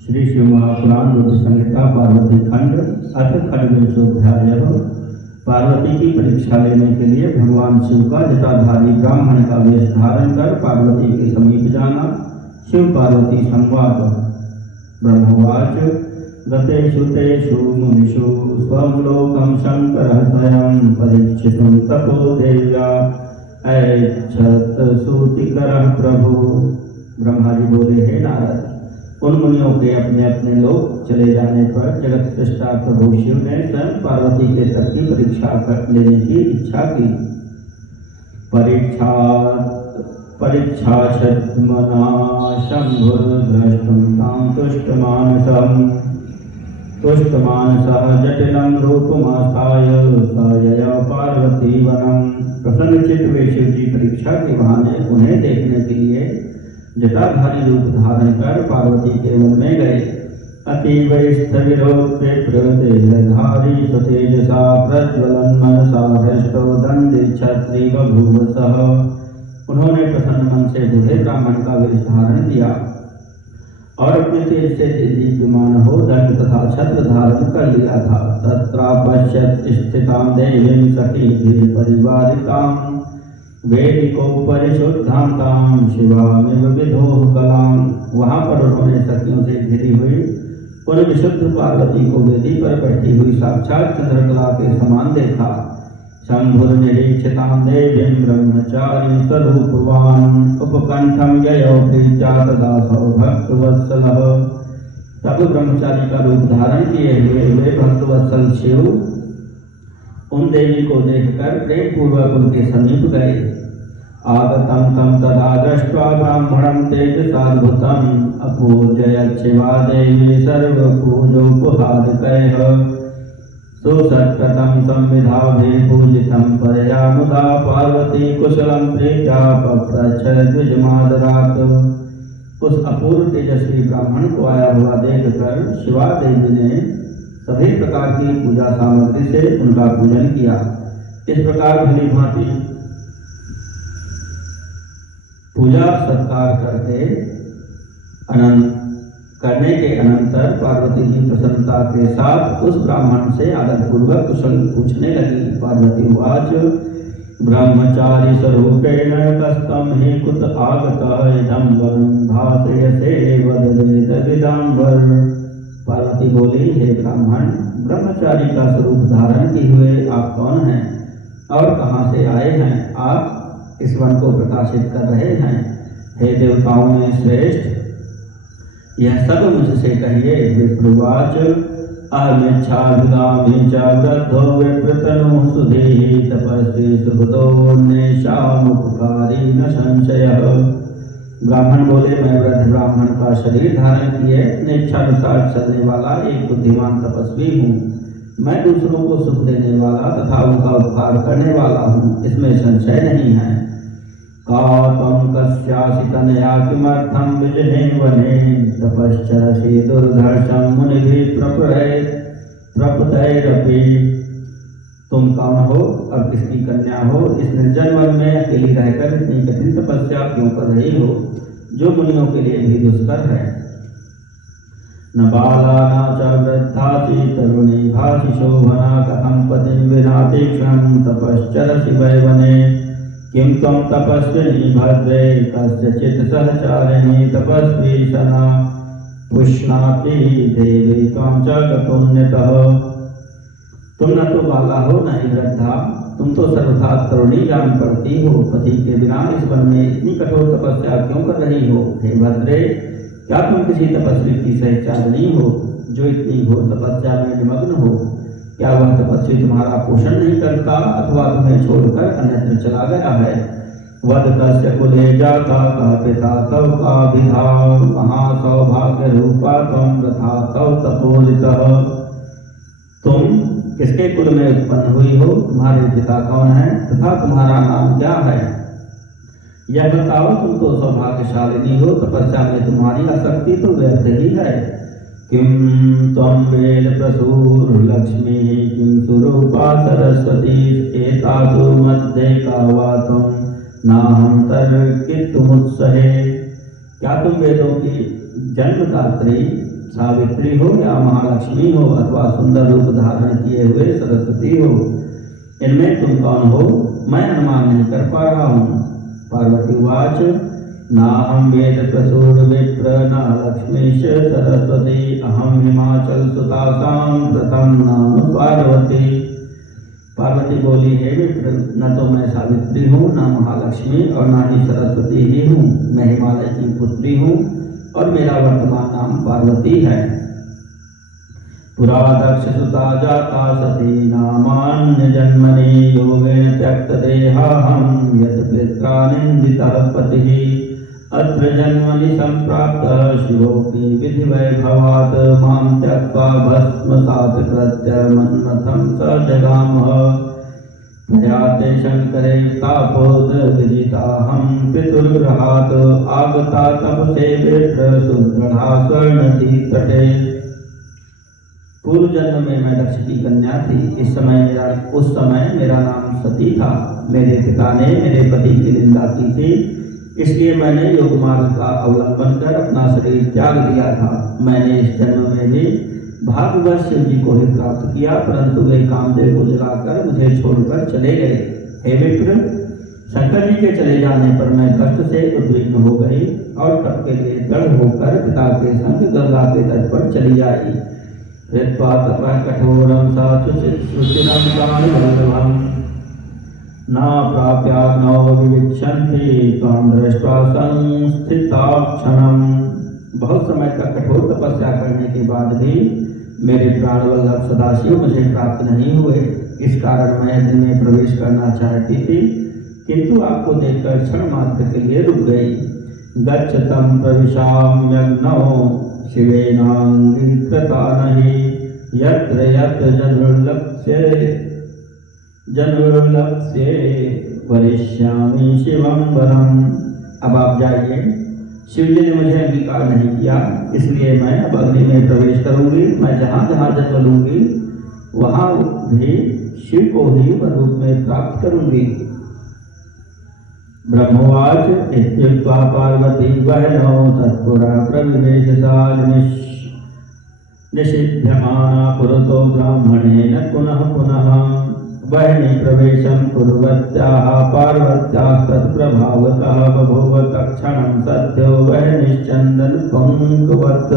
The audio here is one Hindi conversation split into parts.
श्री शिव महापुराण रुद्र संहिता पार्वती खंड अथ खड्गेशोध्याय। पार्वती की परीक्षा लेने के लिए भगवान शिव का जटाधारी ब्राह्मण का वेश धारण कर पार्वती के समीप जाना। शिव पार्वती संवाद। ब्रह्मवाच गतेषु तेषु मुनिषु स्वं लोकं शंकरः स्वयं परीक्षितुं तपो देव्या ऐच्छत् सूतिकरः प्रभु। ब्रह्मा जी बोले, हे नारद, उन मुनियों के अपने अपने लोक चले जाने पर जगत सृष्टा प्रभु शिव ने स्वयं पार्वती के तप की परीक्षा कर लेने की इच्छा की। परीक्षा छद्मना शंभुर्द्रष्टुं तां तुष्टमानसः जटिलं रूपमास्थाय सायया पार्वती वनम। प्रसन्नचित्त वे शिव जी परीक्षा के बहाने उन्हें देखने के लिए जटाधारी रूप धारण कर पार्वती के वन में गए। अतीव स्थविरोप्य प्रदेशधारी स्वतेजसा प्रज्वलन मनसा हृष्टो दंडे क्षत्रिय बभूवसः। उन्होंने प्रसन्न मन से बूढ़े ब्राह्मण का वेश धारण किया और अपने तेज से दीप्यमान हो दंड तथा छत्र धारण कर लिया था। तत्रापश्यत् स्थितां देवीं सखीभिः परिवारितां वेदिको परिशुद्धांतां शिवामिव विधोः कलां। वहाँ पर उन्होंने सखियों से घिरी हुई उन विशुद्ध पार्वती को वेदी पर बैठी हुई साक्षात चंद्रकला के समान देखा। शंभुर्निरीक्षितां देवीं ब्रह्मचारी स्वरूपवान् उपकंठं ययौ प्रीत्या तदासौ भक्तवत्सलः। तब ब्रह्मचारी का रूप धारण किए हुए वे भक्तवत्सल शिव उन देवी को देखकर प्रेम पूर्वक उनके समीप गए। आगतं तं तदा दृष्ट्वा ब्राह्मणं तेजसाद्भुतम् अपूजयत् शिवा देवी सर्वपूजोपहारकैः। सुसत्कृतं संविधाभि पूजितं परया मुदा पार्वती कुशलं प्रीत्या पप्रच्छ द्विजमादरात्। उस अपूर्व तेजस्वी ब्राह्मण को आया हुआ देखकर शिवा देवी ने सभी प्रकार की पूजा सामग्री से उनका पूजन किया। इस प्रकार भली भांति पूजा सत्कार करने के अनंतर पार्वती जी प्रसन्नता के साथ उस ब्राह्मण से आदर पूर्वक कुशल पूछने लगी। पार्वती उवाच ब्रह्मचारी स्वरूपेण कस्तं हि कुत आगतः इदं वनं भासयसे वदवेदविदाम्बर। पार्वती बोली, हे ब्राह्मण, ब्रह्मचारी का स्वरूप धारण किए हुए आप कौन हैं और कहाँ से आए हैं? आप इस वन को प्रकाशित कर रहे हैं। हे देवताओं में श्रेष्ठ, यह सब मुझसे कहिए। विप्रुवाच अहमेच्छाभिगामी च वृद्धो विप्रतनुः सुधीः तपस्वी सुहृदोन्नेषामुपकारी न संशयः। ब्राह्मण बोले, मैं वृद्ध ब्राह्मण का शरीर धारण किए अपने इच्छानुसार चलने वाला एक बुद्धिमान तपस्वी हूँ। मैं दूसरों को सुख देने वाला तथा उनका उपकार करने वाला हूँ, इसमें संशय नहीं है। का त्वं कस्यासि तनया किमर्थं विजने वने तपश्चरसि दुर्धर्षं मुनिभिः प्रपदैरपि। तुम कौन हो और किसकी कन्या हो? इस निर्जन वन में अकेली रहकर इतनी कठिन तपस्या क्यों कर रही हो, जो मुनियों के लिए भी दुष्कर है? न बाला न च वृद्धासि तरुणी भासि शोभना कथं पतिं विना तीक्ष्णं तपश्चरसि वै वने। किं त्वं तपस्विनी भद्रे कस्यचित् सहचारिणी तपस्वी सना पुष्णाति देवी त्वं च गतोऽन्यतः। तुम न तो बाला हो न ही वृद्धा, तुम तो सर्वथा तरुणी जान पड़ती हो। पति के बिना इस वन में इतनी कठोर तपस्या क्यों कर रही हो? हे भद्रे, क्या तुम किसी तपस्वी की सहचारिणी हो जो इतनी घोर तपस्या में निमग्न हो? क्या वह तपस्वी तुम्हारा पोषण नहीं करता अथवा तुम्हें छोड़कर अन्यत्र चला गया है? वद कस्य कुले जाता का पिता तव का विधा महासौभाग्य रूपा त्वं वृथा तव तपोरितः। तुम किसके कुल में उत्पन्न हुई हो? तुम्हारे पिता कौन है तथा तुम्हारा नाम क्या है? यह बताओ, तुम तो सौभाग्यशालिनी हो, तपस्या में तुम्हारी आसक्ति तो व्यर्थ ही है। किं त्वं वेद प्रसूरलक्ष्मी किं सुरूपा सरस्वती एतासु मध्ये का वा त्वं नाहं तर्कितुमुत्सहे। क्या तुम वेदों की जन्मदात्री सावित्री हो या महालक्ष्मी हो अथवा सुंदर रूप धारण किए हुए सरस्वती हो, इनमें तुम कौन हो मैं अनुमान नहीं कर पा रहा हूँ। पार्वती उवाच नाहं वेद प्रसूर विप्र न लक्ष्मीश सरस्वती अहम हिमाचल सुतासां प्रथम नाम पार्वती। पार्वती बोली, हे विप्र, न तो मैं सावित्री हूँ, न महालक्ष्मी और न ही सरस्वती ही हूँ। मैं हिमालय की पुत्री हूँ और मेरा वर्तमान नाम पार्वती है। पुरा दक्ष सुता जाता सती नामान्य जन्मनि योगेन त्यक्त देहाहं यत् पित्रा निंदितः पतिः अत्र जन्मनि संप्राप्त शिवोऽपि विधिवैभवात् मां त्यक्त्वा भस्मसात् कृत्य मन्मथं स जगामः। प्रयाते शङ्करे तापोद्विजिताहं पितुर्गृहात् आगता तपसे विप्र सुदृढा स्वर्णतीतटे। पूर्व जन्म में मैं दक्ष की कन्या थी। उस समय मेरा नाम सती था। मेरे पिता ने मेरे पति की निंदा की थी, इसलिए मैंने योग मार्ग का अवलंबन कर अपना शरीर त्याग दिया था। मैंने इस जन्म में भी भाग्यवश शिव जी को ही प्राप्त किया, परंतु वे कामदेव को जलाकर मुझे छोड़कर चले गए। हे विप्र, शंकर जी के चले जाने पर मैं कष्ट से उद्विग्न हो गई और तप के लिए दृढ़ होकर पिता के संग गंगा के तट पर चली आई। हृत्वा तपः कठोरं सा शुचिरं प्राणवल्लभं न प्राप्याग्नौ विविक्षन्ति त्वं दृष्ट्वा संस्थिता क्षणम्। बहुत समय तक कठोर तपस्या करने के बाद भी मेरे प्राणवल्लभ सदाशिव मुझे प्राप्त नहीं हुए। इस कारण मैं अग्नि में प्रवेश करना चाहती थी, किंतु आपको देखकर क्षण मात्र के लिए रुक गई। गच्छतं प्रविशाम्यग्नौ शिवेनाङ्गीकृता नहि यत्र यत्र जनुर्लक्ष्ये वरिष्यामि शिवं वरम्। अब आप जाइए, शिव जी ने मुझे अंगीकार नहीं किया, इसलिए मैं अब अग्नि में प्रवेश करूंगी। मैं जहाँ जहाँ जन्म लूंगी वहाँ भी शिव को ही वर रूप में प्राप्त करूंगी। ब्रह्मोवाच इत्युक्त्वा पार्वती वहनौ तत्पुरा प्रविवेशसा निषिध्यमाना पुरतो ब्राह्मणेन पुनः पुनः वहनि प्रवेशं कुर्वत्याः पार्वत्याः तत्प्रभावतः बभूव तत्क्षणं सद्यो वहनिश्चन्दनपङ्कवत्।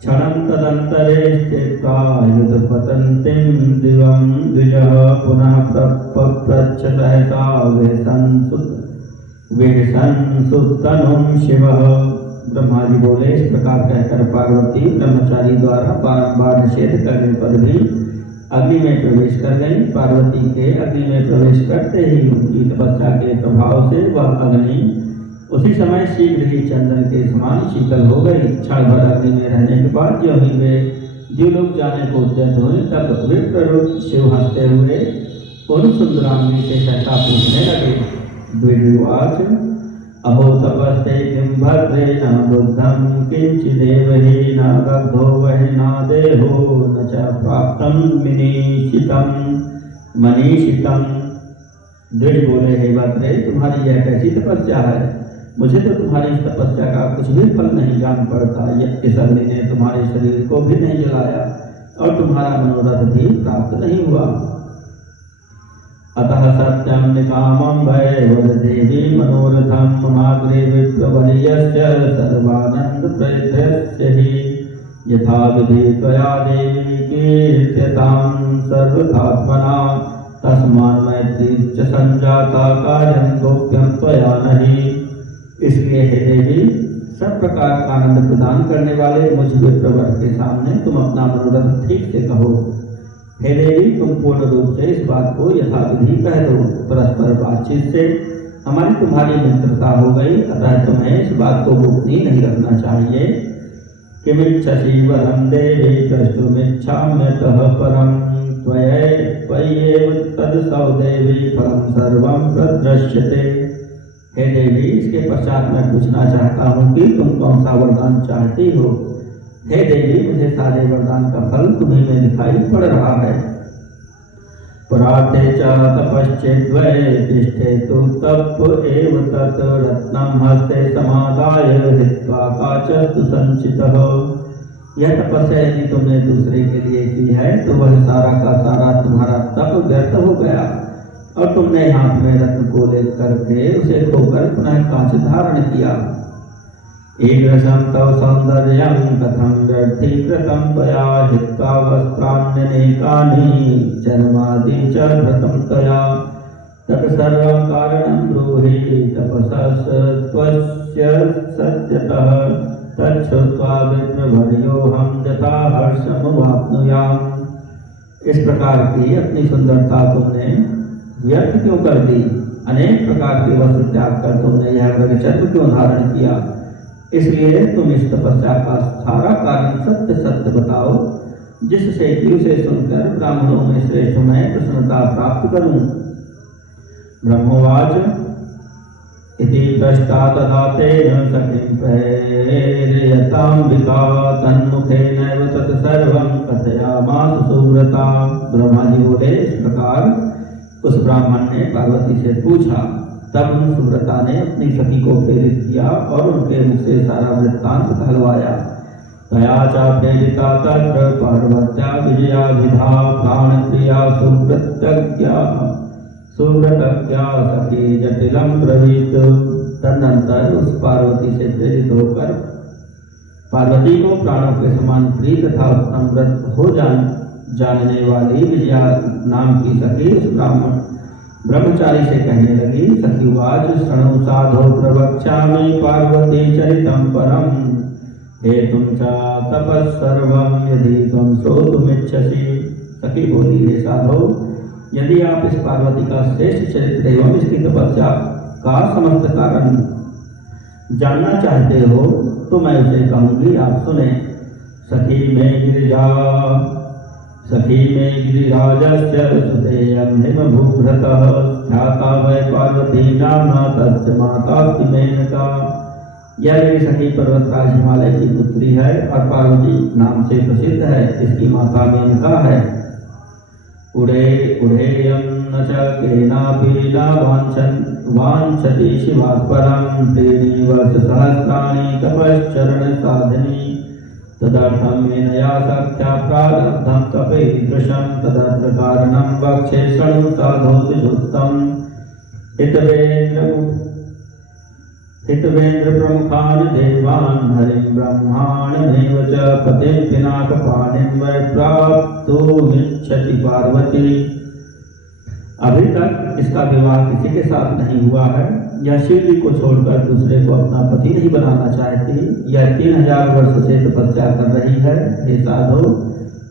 क्षणं तदन्तरे स्थित्वा युधपतन्तीं दिवं द्विजः पुनः पप्रच्छ सहसा विहसन्सुतनुं शिवः। ब्रह्मा जी बोले, इस प्रकार कहकर पार्वती ब्रह्मचारी द्वारा बारंबार निषेध करने पर भी अग्नि में प्रवेश कर गई। पार्वती के अग्नि में प्रवेश करते ही उनकी तपस्या के प्रभाव से वह अग्नि उसी समय शीघ्र ही चंदन के समान शीतल हो गई। क्षण भर अग्नि में रहने के बाद जो ही वे जीवलोक जाने को उद्यत हुए, तब विप्ररूप शिव हंसते हुए उन सुंदरांगी से सहसा पूछने लगे। द्विजोवाच अहो तपस्ते किं भद्रे न बुद्धं किंचिदेव हि न दग्धो वहि न देहो न च प्राप्तं मनीषितं। द्विज बोले, हे भद्रे, तुम्हारी यह कैसी तपस्या है? मुझे तो तुम्हारी इस तपस्या का कुछ भी फल नहीं जान पड़ता। इस अग्नि ने तुम्हारे शरीर को भी नहीं जलाया और तुम्हारा मनोरथ भी प्राप्त नहीं हुआ। अतः सत्यं निकामं वै वद देवी मनोरथं ममाग्रे विप्रवर्यस्य सर्वानन्दप्रदस्य हि यथा विधि त्वया देवी कीर्त्यतां सर्वथात्मना तस्मान् मैत्री च संजाता कार्यं गोप्यं त्वया नहि। इसलिए हे देवी, सब प्रकार आनंद प्रदान करने वाले मुझ विप्रवर के सामने तुम अपना मनोरथ ठीक से कहो। हे देवी, तुम पूर्ण रूप से इस बात को यथाविधि कह दो। परस्पर बातचीत से हमारी तुम्हारी मित्रता हो गई, अतः तुम्हें इस बात को गोपनीय नहीं रखना चाहिए। किमिच्छसि वरं देवी द्रष्टुमिच्छाम्यतः परं त्वयैव तदसौ देवी फलं सर्वं प्रदृश्यते। हे देवी, इसके पश्चात मैं पूछना चाहता हूँ कि तुम कौन सा वरदान चाहती हो। हे देवी, मुझे सारे वरदान का फल तुम्हीं में दिखाई पड़ रहा है। पुराते च तपश्चेद्वये तिष्ठेतु तप एव तत् रत्नं हस्ते समादाय हित्वा काचस्तु संचितः यह तपस्या यदि तुमने दूसरे के लिए की है तो वह सारा का सारा तुम्हारा तप व्यर्थ हो गया और तुमने हाथ में रत्न को लेकर के उसे खोकर पुनः कांच धारण किया। ईदृशं तव सौंदर्यं कथं व्यर्थीकृतं त्वया हित्वा वस्त्राण्यनेकानि चर्मादि च धृतं त्वया तत्सर्वं कारणं ब्रूहि तपसस्त्वस्य सत्यतः तच्छ्रुत्वा विप्रवर्योऽहं यथा हर्षमवाप्नुयाम्। इस प्रकार की अपनी सुंदरता तुमने व्यर्थ क्यों कर दी? अनेक प्रकार के वस्त्र त्याग कर तुमने यह मृगचर्म क्यों धारण किया? इसलिए तुम इस तपस्या का सारा कारण सत्य सत्य बताओ, जिससे कि उसे सुनकर ब्राह्मणों में श्रेष्ठ मैं प्रसन्नता प्राप्त करूं। ब्रह्मोवाच इति पृष्ठा तथा तेन सखीं प्रेरयताम्बिका तन्मुखेनैव तत्सर्वं कथयामास सुव्रता। ब्रह्मा जी बोले, इस प्रकार उस ब्राह्मण ने पार्वती से पूछा। तब उन सुव्रता ने अपनी सखी को प्रेरित किया और उनके मुख से सारा वृत्तांत कहलवाया। तया च प्रेरिता तत्र पार्वत्या विजयाभिधा प्राणप्रिया सुव्रतज्ञा सखी जटिलं ब्रवीत। तदनंतर उस पार्वती से प्रेरित होकर पार्वती को प्राणों के समान प्रिय तथा उत्तम व्रत हो जानने वाली विजया नाम की सखी उस ब्रह्मचारी से कहने लगी। सखीवाच शृणु साधो प्रवक्ष्यामि पार्वती चरितं परम् हेतुं च तपस्सर्वं यदि त्वं श्रोतुमिच्छसि। सखी बोली, हे साधो, यदि आप इस पार्वती का श्रेष्ठ चरित्र एवं इसकी तपस्या का समस्त कारण जानना चाहते हो तो मैं उसे कहूँगी, आप सुने। सखी में गिरिराजस्य सुतेयं हिमभूभृतः ख्याता वै पार्वती नाम्ना तस्य मातास्ति मेनका। यह मेरी सखी पर्वतराज हिमालय की पुत्री है और पार्वती नाम से प्रसिद्ध है। इसकी माता मेनका है। उड़ेयं न च केनापि न वाञ्छति शिवात् परं त्रीणि वर्षसहस्राणि तपश्चरण साधनी तदर्थं मेनया सख्या प्रारब्धं तपेदृशं तदत्र कारणं वक्षे शृणु साधो द्विजोत्तम। हितवेन्द्र प्रमुखान् देवान् हरिं ब्रह्माणमेव च पतिं पिनाकपाणिं वै प्राप्तुमिच्छति पार्वती। अभी तक इसका विवाह किसी के साथ नहीं हुआ है। यह शिव जी को छोड़कर दूसरे को अपना पति नहीं बनाना चाहती। यह 3000 वर्ष से तपस्या कर रही है। हे साधो,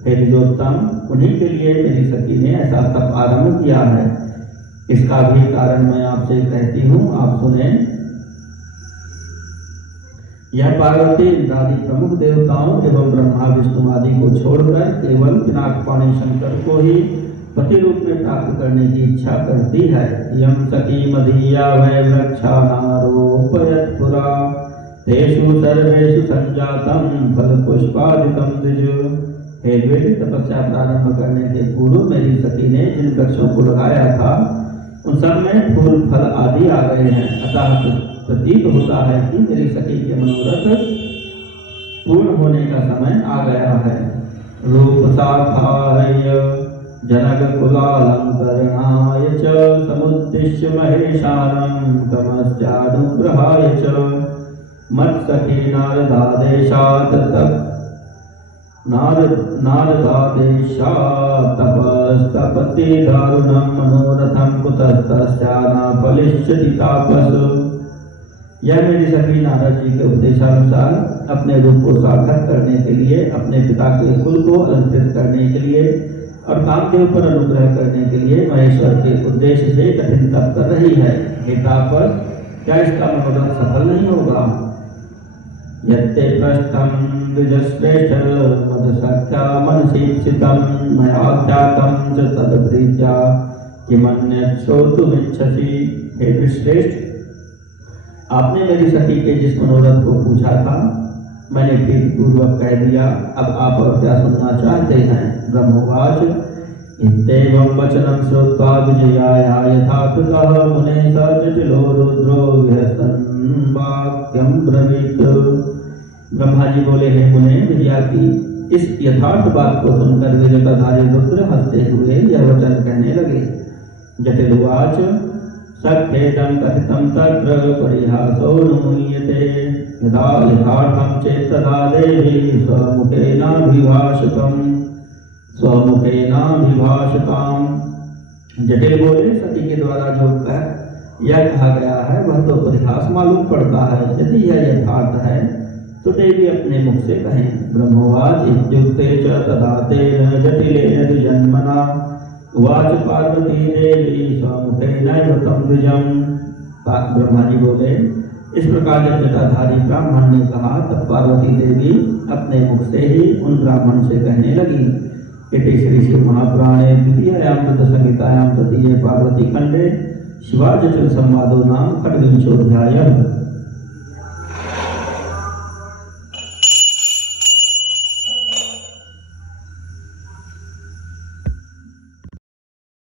हे द्विजोत्तम, उन्हीं के लिए मेरी सखी ने ऐसा तप आरंभ किया है। इसका भी कारण मैं आपसे कहती हूँ, आप सुने। यह पार्वती इंद्रादि प्रमुख देवताओं एवं ब्रह्मा विष्णु आदि को छोड़कर केवल पिनाकपाणि शंकर को ही पति रूप में प्राप्त करने की इच्छा करती है। यम सखी मधीया वै वृक्षा नारोपयत् पुरा तेषु सर्वेषु संजातं फल पुष्पादिकं द्विजो। हे द्विज, तपस्या प्रारंभ करने के पूर्व मेरी सखी ने जिन वृक्षों को लगाया था उन सब में फूल फल आदि आ गए हैं। अतः प्रतीत होता है कि मेरी सखी के मनोरथ पूर्ण होने का समय आ गया है। रूप साखाय जनक कुलालंकरणाय च समुद्दिश्य महेशानं कमस्यानुग्रहाय च मत्सखी नारदादेशात् तपस्तपति दारुणं मनोरथं कुतस्तस्या न फलिष्यति तापस। यह मेरी सखी नारद जी के उपदेशानुसार अपने रूप को सार्थक करने के लिए, अपने पिता के कुल को अलंकृत करने के लिए और कामदेव पर अनुग्रह करने के लिए महेश्वर के उद्देश्य से कठिन तप कर रही है। हे तापस, क्या इसका मनोरथ सफल नहीं होगा? यत्ते पृष्ठं द्विजश्रेष्ठ मदसख्या मनसीप्सितं मया ख्यातं च तदप्रीत्या किमन्यत् श्रोतुमिच्छसि। हे विश्रेष्ठ, आपने मेरी सखी के जिस मनोरथ को पूछा था मैंने प्रीतिपूर्वक कह दिया। अब आप और क्या सुनना चाहते हैं? ब्रह्मोवाच इत्येवं वचनं श्रुत्वा विजयाया यथा कृतः मुने स जटिलो रुद्रो विहसन् वाक्यं ब्रवीत। ब्रह्मा जी बोले, हे मुने, विजया की इस यथार्थ बात को सुनकर वे जटाधारी रुद्र हंसते हुए यह वचन कहने लगे। जटिलवाच सखेदं कथितं तत्र परिहासो न मुह्यते यदा यथार्थं चेत् तदा देवी स्वमुखेनाभिभाषताम्। जटिल बोले, सती के द्वारा जो यह कहा गया है वह तो परिहास मालूम पड़ता है। यदि यह यथार्थ है तो देवी अपने मुख से कहें। ब्रह्मवाच इत्युक्ते च तदा तेन जटिलेन द्विजन्मना उवाच पार्वती देवी स्वमुखेनैव तं द्विजम्। ब्रह्मा जी बोले, इस प्रकार जब जटाधारी ब्राह्मण ने कहा तब पार्वती देवी अपने मुख से ही उन ब्राह्मण से कहने लगी। इति श्री शिव महापुराणे द्वितीयायां संहितायां तृतीये पार्वती खंडे शिवाजटिल संवादो नाम 8वां अध्यायः।